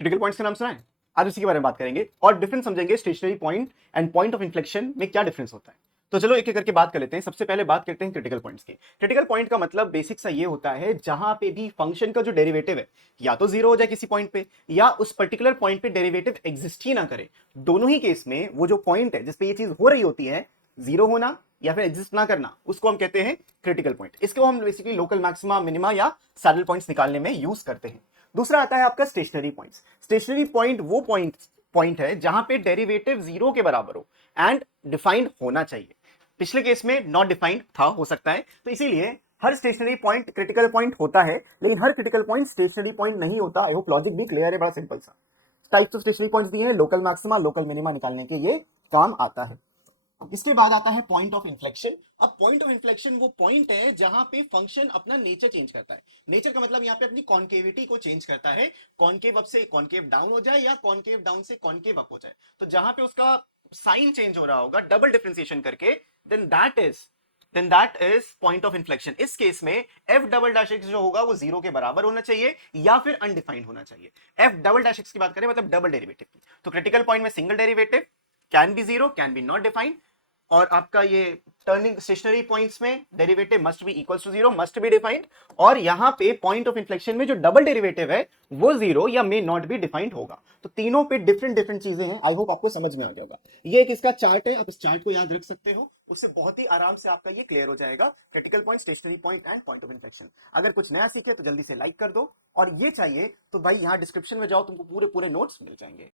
Critical points का नाम सुना है? आज उसी के बारे में बात करेंगे और डिफरेंस समझेंगे stationary point and point of inflection में क्या डिफरेंस होता है। तो चलो एक एक करके बात कर लेते हैं। सबसे पहले बात करते हैं क्रिटिकल पॉइंट्स की। क्रिटिकल पॉइंट का मतलब बेसिक सा ये होता है जहां पे भी फंक्शन का जो डेरिवेटिव है या तो जीरो हो जाए किसी पॉइंट पे या उस पर्टिकुलर पॉइंट पे डेरिवेटिव एग्जिस्ट ही ना करे। दोनों ही केस में वो जो पॉइंट है जिसपे ये चीज हो रही होती है, जीरो होना या फिर एग्जिस्ट ना करना, उसको हम कहते हैं क्रिटिकल पॉइंट। इसको हम बेसिकली लोकल मैक्सिमा, मिनिमा या सैडल पॉइंट्स निकालने में यूज करते हैं। दूसरा आता है आपका स्टेशनरी पॉइंट्स। स्टेशनरी पॉइंट वो पॉइंट है जहां पे डेरिवेटिव जीरो के बराबर हो एंड डिफाइंड होना चाहिए। पिछले केस में नॉट डिफाइंड था, हो सकता है, तो इसीलिए हर स्टेशनरी पॉइंट क्रिटिकल पॉइंट होता है, लेकिन हर क्रिटिकल पॉइंट स्टेशनरी पॉइंट नहीं होता। आई होप लॉजिक भी क्लियर है, बड़ा सिंपल सा। टाइप्स ऑफ स्टेशनरी पॉइंट्स दिए हैं, लोकल मैक्सिमा, लोकल मिनिमा निकालने के ये काम आता है। इसके बाद आता है पॉइंट ऑफ इन्फ्लेक्शन। अब पॉइंट ऑफ इन्फ्लेक्शन वो पॉइंट है जहां पे फंक्शन अपना नेचर चेंज करता है। नेचर का मतलब यहां पे अपनी कॉन्केविटी को चेंज करता है। कॉन्केव अप से कॉन्केव डाउन हो जाए या कॉन्केव डाउन से कॉन्केव अप हो जाए, तो जहां पे उसका साइन चेंज हो रहा होगा डबल डिफरेंशिएशन करके, then that is point of inflection. इस केस में एफ डबल डैश एक्स जो होगा वो जीरो के बराबर होना चाहिए या फिर अनडिफाइंड होना चाहिए। एफ डबल डैश एक्स की बात करें मतलब डबल डेरिवेटिव की, तो क्रिटिकल पॉइंट में single derivative can be zero, can be not defined. और आपका ये टर्निंग स्टेशनरी पॉइंट्स में derivative must be equal to zero, must be defined. और यहां पे पॉइंट ऑफ इन्फ्लेक्शन में जो डबल डेरिवेटिव है वो जीरो या मे नॉट बी डिफाइंड होगा। तो तीनों पे डिफरेंट डिफरेंट चीजें हैं। आई होप आपको समझ में आ गया होगा। ये एक इसका चार्ट है, आप इस चार्ट को याद रख सकते हो, उससे बहुत ही आराम से आपका ये क्लियर हो जाएगा। Critical point, stationary point and point of inflection. अगर कुछ नया सीखे तो जल्दी से लाइक कर दो, और ये चाहिए तो भाई यहाँ डिस्क्रिप्शन में जाओ, तुमको पूरे पूरे नोट्स मिल जाएंगे।